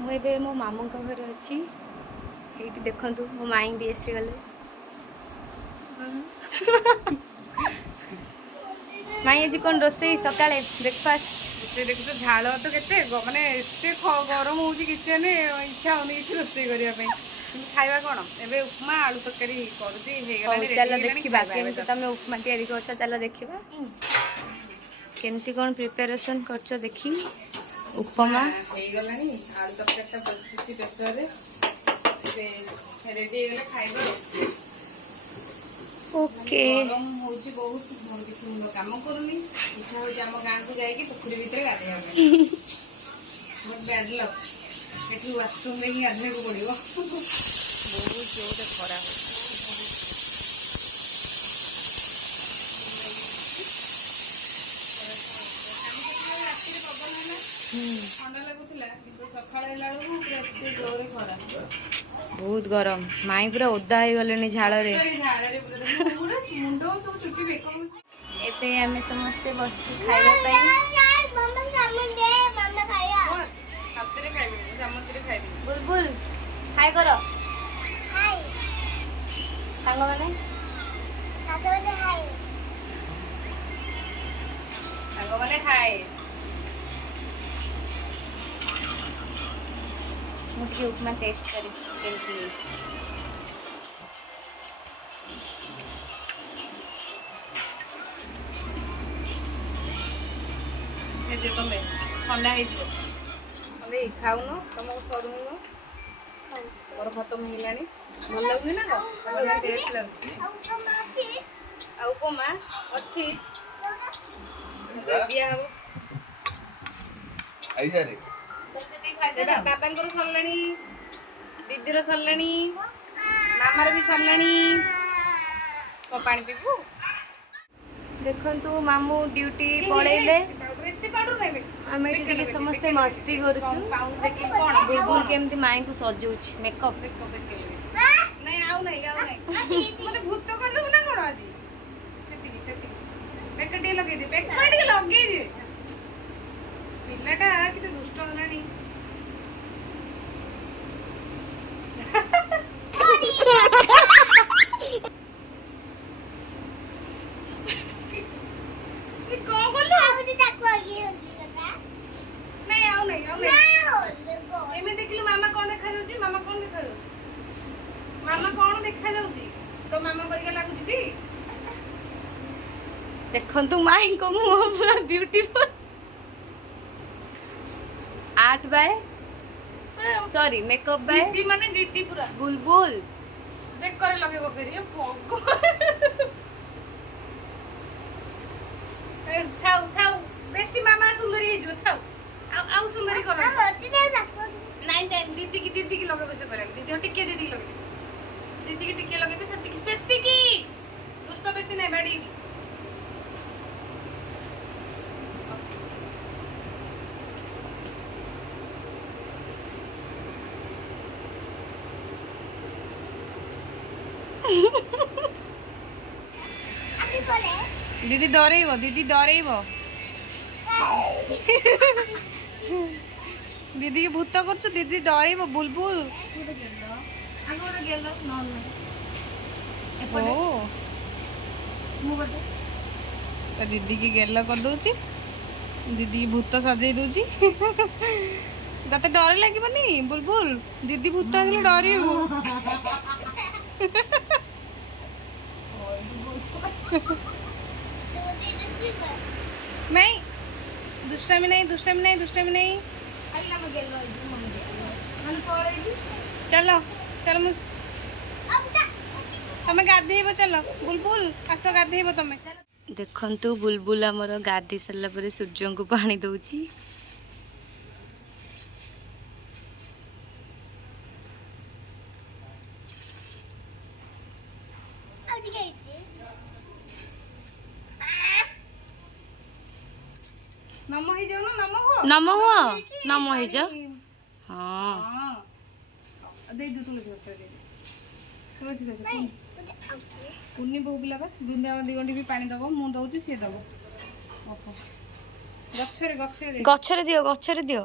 मुझे मो मामू घर अच्छी ये देखु मो माई भी आसी गले माई आज कौन रोसे सका ब्रेकफास्ट देखो झाड़ तो के मानते गरम हो इच्छा होनी किसी रोसे करने खाଇବା कौन एबे उपमा आलू तरकारी करूची चल देखा केमती तुम उपमा तैयारी कर चल देखा केमती कौन प्रिपरेशन कर देखी उपमा आलू तरकारी बसुची प्रेसर रेडी हो खाइबा ओके गरम होची बहुत किसी मुंड काम करूनी इच्छा होची हम गाँ को जाइए पोखरी भितर गाधेया बहुत बैड लक एठी वाशरूम में ही गाधे को पड़ो बहुत जोर खरा ठंडा लगुला सका जोर खरा बहुत गरम माई पूरा ओदा हो गले झाड़ आम समस्ते बस खाइबा बुलबुल हाय कर सांग माने हाय मुझे उपमा टेस्ट करी तुम ठंडा हो खाऊन तुमको सरुनी मोर खत्म होगा भल लगुनि ना कौन टेस्ट लगुच उपमा अच्छी दिया हम बापा सरला दीदीर सरला मामार भी सरला कौन पानी पीबू देखु मामू ड्यूटी पलैले आम ये समस्ते मस्ती करुचु बुलबुल केमती माई को सजाऊँ मेकअप भूत करदेबू ना कौन आज लगे पिलाटा कि दुष्ट होलानी मामा कौन देखा मामा कौन देखा मामा कौन देखा तो मामा परिका लगुच देखु माई को मुह पूरा beautiful art bye sorry makeup bye GT माने जीटी पूरा बुलबुल देख करे लगेबो फेर ये थाउ थाउ बेसी मामा सुंदरी हे जो थाउ आउ सुंदरी कर नहीं दीदी की लगे से करे दीदी टिके दीदी लगे दीदी की टिके लगे तो सेती की दुष्ट बेसी नहीं बाड़ी दीदी डरेब दीदी डरेब दीदी की भूत कर दीदी डरेब बुलबुल तो दीदी की गेल कर दूची दीदी की भूत सजे दूची तते डर लगनी बुलबुल दीदी भूत आसले डरबू नहीं दुष्टामी नहीं दुष्टामी नहीं दुष्टामी नहीं चलो चलो मुझ तुम गाधेब चलो बुलबुल आस गाधेब तुम देखु बुलबुल आमर गाधी सारा पर सूर्य को पानी दौची नम हो जाओ नम हो नम हुआ नम हो जा हाँ दे दो तुलसी गछ दे तुलसी गछ कुन्नी बोबला बा बृंदावन दिगंडी भी पानी दबो मु दउची से दबो गछरे गछरे दियो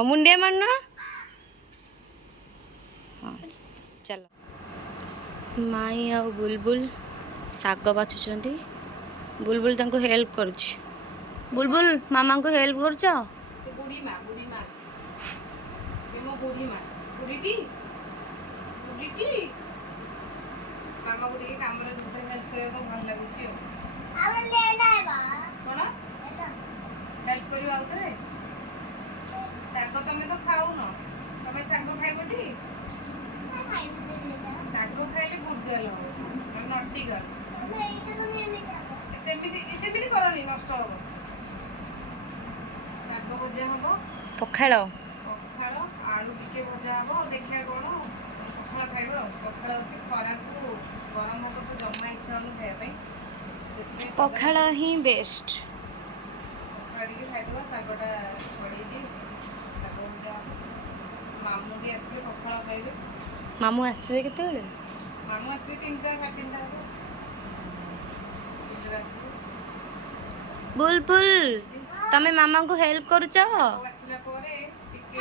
हाँ मुंडिया मारना। हाँ चलो माई आ बुलबुल शाग बाछुंट बुलबुल तांको हेल्प करुछि। बुलबुल मामा को हेल्प करछ। से बुढ़ी माँ से मो बुढ़ी माँ बुढ़ीटी मामा को ଟିକେ କାମରେ ସବୁଥିରେ ହେଲ୍ପ କରିବାକୁ ଭଲ ଲାଗୁଛି ଆଉ କଣ ହେଲ୍ପ କରିବ ଆଉ ଥରେ। ଶାଗ ତମେ ତ ଖାଉନ, ତମେ ଶାଗ ଖାଇବଟି? ଶାଗ ଖାଇଲେ ଗୁଡ୍ ଗାର୍ଲ ହବ, ମାନେ ନଟି ଗାର୍ଲ। ସେମିତି କରନି, ନଷ୍ଟ ହବ। ଶାଗ ଭଜା ହବ, ପଖାଳ ଆଳୁ ଟିକେ ଭଜା ହବ। ଦେଖିବା କଣ ପଖାଳ ଖାଇବ ଆଉ। ପଖାଳ ଅଛି, ଖରାକୁ ଗରମ ହବ ତ ଜମା ଇଚ୍ଛା ହଉନି ଖାଇବା ପାଇଁ। ପଖାଳ ହିଁ ବେଷ୍ଟ। ପଖାଳ ଟିକେ ଖାଇଦେବା, ଶାଗଟା ଛଡ଼େଇ ଦିଏ, ଶାଗ ଭଜା ହବ। ମାମୁଁ ବି ଆସିଲେ ପଖାଳ ଖାଇବେ। ମାମୁଁ ଆସିବେ କେତେବେଳେ? ମାମୁଁ ଆସିବେ 3ଟା 3:30 ହବ। 3ଟାରେ ଆସିବେ। ବୁଲବୁଲ ତମେ ମାମା को हेल्प करुଛ? ବାଛିଲା ପରେ ଟିକେ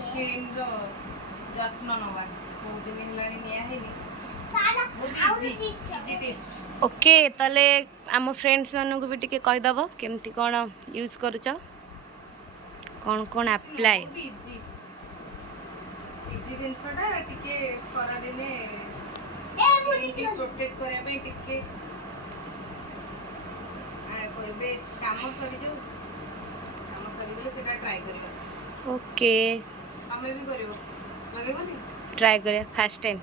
ସ୍କିନ୍ର ଯତ୍ନ ନେବା। ବହୁତ ଦିନ ହେଲାଣି ନିଆ ହେଇନି। ओके ताले आम फ्रेंड्स मानू भी टिके कहीदब केमती कौन यूज करुଛ कौन अप्लाई। इजी जिनसटा टिके खरा दिने प्रोटेक्ट करने पे टिके काम सरीगले सेटा ट्राई करियो। ओके हमें भी करियो, लगेबनी ट्राई करिया फर्स्ट टाइम।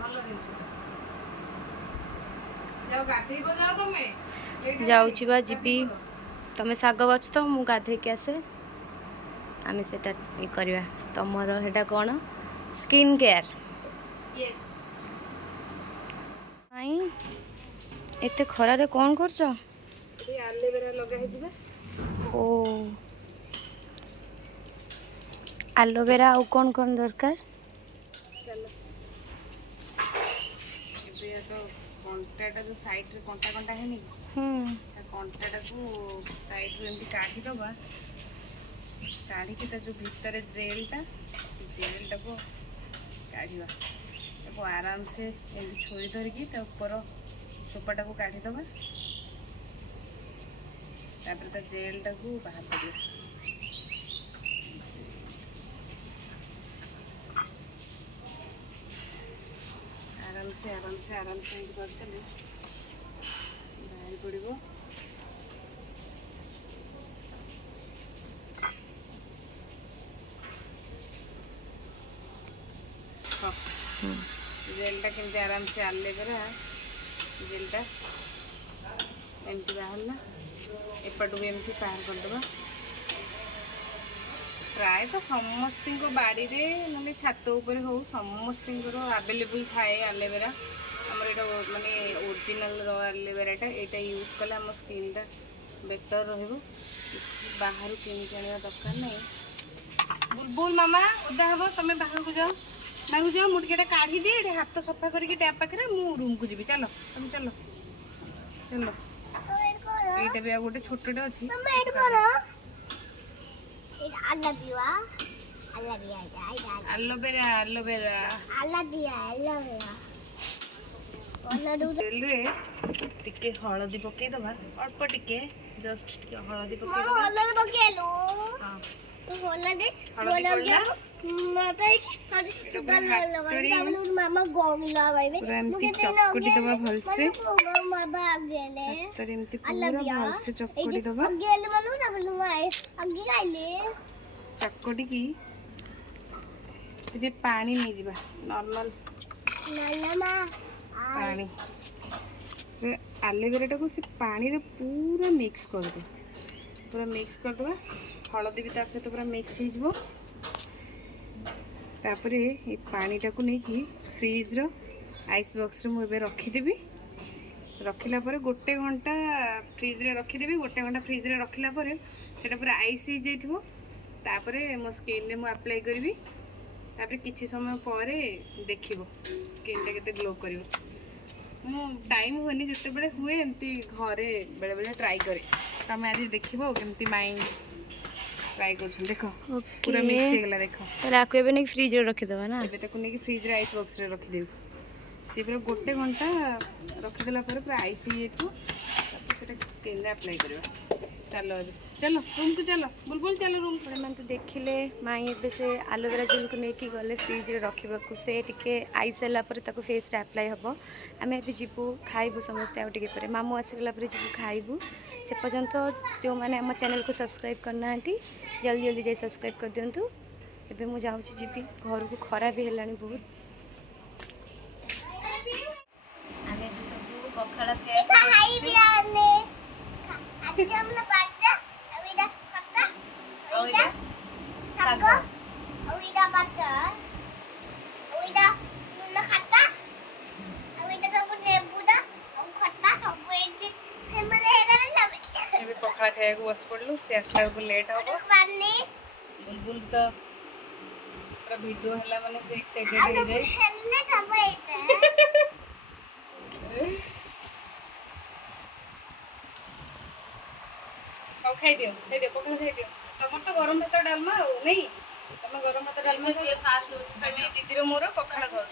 भलो जिनस जाओ गाधेई जाओ तमे जाउछि बा जीबी तमे साग बाछ तो मु गाधे के आसे आमे सेटा इ करबा। तमरो हेटा कोन स्किन केयर? यस आई एते खरा रे कोन करछ? ए एलोवेरा लगा हे जिबा। ओ एलोवेरा आ कोन दरकार? चलो एबे तो कंटाटा जो साइड रे कंटा है नी, कंटाटा को साइड रे एमती काटी दबा। काढ़ी के जो भीतर जेलटा को काढ़ा ताको आराम से छुरी धरिकी ऊपर चोपाटा को काढ़ी दबा। तापर ता जेलटा को बाहर कर आराम से करदेले बाहर पड़ो। जेलटा केमती आराम से एलोवेरा जेलटा एमती बाहर एपटू भी एमती बाहर करदे। प्राय तो समस्त बाड़ी रे माने छात ऊपर हो समस्त अवेलेबल थाए एलोवेरा। आमर एटा माने ओरिजिनल रो एलोवेराटा एटा यूज कले आम स्किनटा बेटर रहइबो। बाहर किन आनिया दरकार नहीं। बुलबुल मामा ओदा हबो, तमे बाहर को जाओ मुझे काढ़ी दिए हाथ सफा करके टैप पाखे मु रूम को जी। चलो तुम चलो चलो ये भी गोटे छोटे अच्छी एलोवेरा टिके हलदी पकई दबा अल्प टिके जस्ट टिके हलदी पकई मामा चकटी दबा भलसे चकटी दबा चकटी की पानी नहीं जावा नॉर्मल पानी एलोवेरा को से पानी रे पूरा मिक्स कर दे। पूरा मिक्स कर दबा हलदी भी सहित पूरा मिक्स हो तापरे ये पानीटा को लेकिन फ्रिज रो आइस बॉक्स रे मुझे रखीदेवी। रखिला परे गोटे घंटा फ्रिज रे रखीदेवी। गोटे घंटा फ्रिज रे रखिला परे सेटा पूरा आइस हो जाइथिबो। तापरे मो स्किन रे मु अप्लाई करबी। तापरे किछि समय परे देखिबो स्किन टा केते ग्लो करिवो। टाइम हुए जिते बड़े हुए एमती घरे बेले बेले ट्राई करे तुम आज देख केमती माइंड ट्राई कर देख पूरा मिक्स हो गला देख ताले आको एबे नहीं फ्रिज रे रखि देबा ना एबे ताको नहीं फ्रिज रे आइस बॉक्स रे रखि देबू सी पूरा गोटे घंटा रखिदेला पूरा आइस हो जाए स्किन रे अप्लाई करवा चलो अभी चलो रूम को चलो बुलबुल चलो रूम को मैंने तो देखिले माई एबे से एलोवेरा जेल को लेकिन गले फ्रिज रे रखा से टिके आई सारा पर फेस रे अप्लाई हम आम ए जीवु खाइबू समस्ते आउ टिके पर मामू आसीगला जीवु खाइबू से पर्यंत जो मैंने आम चैनल को सब्सक्राइब करना जल्दी जल्दी जाए सब्सक्राइब कर दिंतु एबे मु जाऊँ जीवी घर को खरा भी है बहुत आम सब पखाड़ पखाड़ा खाया बस पड़लु सी आसला को लेट हम बुलबुल तो पूरा वीडियो है माने से एक्साइटेड हो जाए सब खाई दियो पखाड़ा खाई दियो तमर तो गरम भात डालमा हो नहीं तमे गरम भात डालमा ये फास्ट हो तमे दीदी रो मोर पखाड़ा खाओ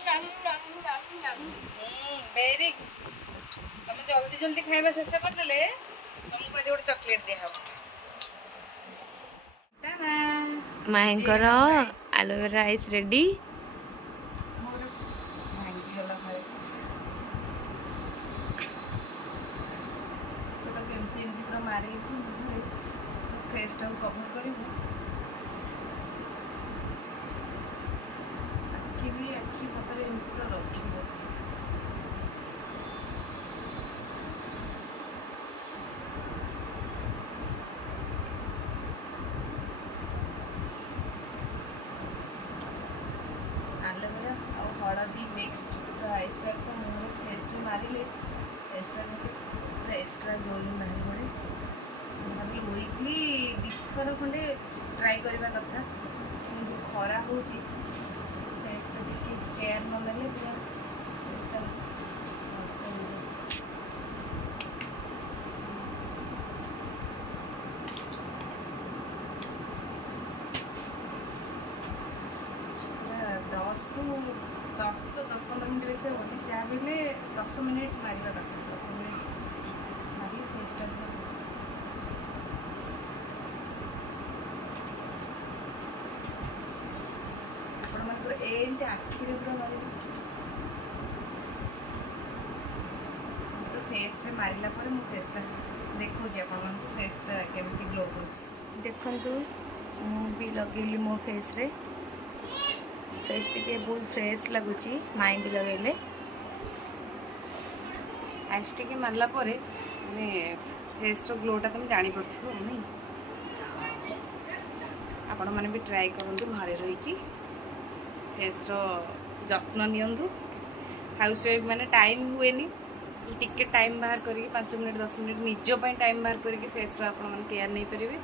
वेरी तमे जल्दी जल्दी खाइबा शेष कर देले तुमको आज गोटे चॉकलेट दे हम माइंकर एलोवेरा आइस रेडी मारी फेस टाइम कवर कर आखि भी आखि पतर एमती पूरा रख एलोवेरा और हलदी मिक्स आइस पैक को मुझे फेस रे मारे फेसटा पूरा एक्सट्रा ग्लोइंग बाहर पड़े भाभी वीकली दिथर खंडे ट्राई करवा कथा जो खरा हो फेस केयर न नेले पूरा फेसटा नष्ट हो जाए 10 तो 10-15 मिनट बेस होनी जहाँ भी 10 मिनट मारे दरकार 10 मिनट मारे फेसटा एमती आखिरे पूरा मारे फेस रे मारिला पर मो फेसटा देखो अपन फेसटा केमती ग्लो कर देखु मु भी लगेली मो फेस रे फेस टिके बहुत फ्रेश लगुच माई भी लगेले आइस टिके मारला पर माने फेस रो ग्लोटा तुम जानी पड़थिबो नहीं आपण माने भी ट्राई करंतु घरे रही फेस रो जत्न नियंतु हाउस वाइफ मैंने टाइम हुए टिके टाइम बाहर करके 5 मिनट 10 मिनट निजो टाइम बाहर करके फेस रो आपण मन केयर नहीं परिबे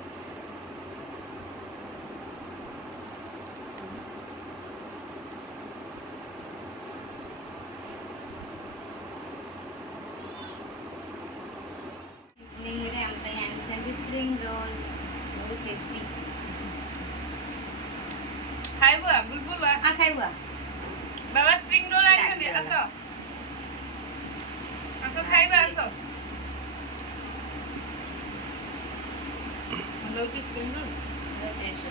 स्प्रिंग रोल बहुत टेस्टी खाइबा बुलबुल हाँ खाइबा बाबा स्प्रिंग रोल आनी आसो आसो खाइबा आसो हेलो जी स्प्रिंग रोल टेस्ट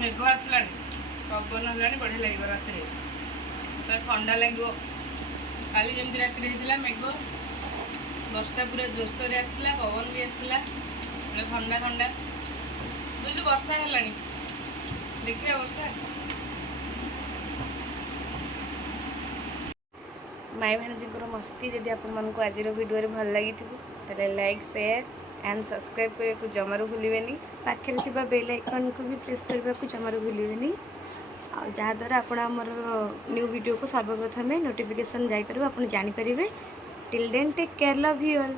मेघ आसला पवन है बढ़िया लगे रात ठंडा लगे काली जमी रात मेघ वर्षा पूरा जोरसोर आसला पवन भी आसला ठंडा ठंडा बुझलु वर्षा है देखिए वर्षा माई भाणजी मस्ती जदि आपको आज वीडियो भल लगी तो लाइक शेयर एंड सब्सक्राइब करने को जमारू भूलें पाखे बेल आइकन को भी प्रेस करने को जमारू भूलें आ जहाँद्वारा आपमर न्यू वीडियो को सर्वप्रथमें नोटिफिकेशन जापर आप जापर till then take care love you all.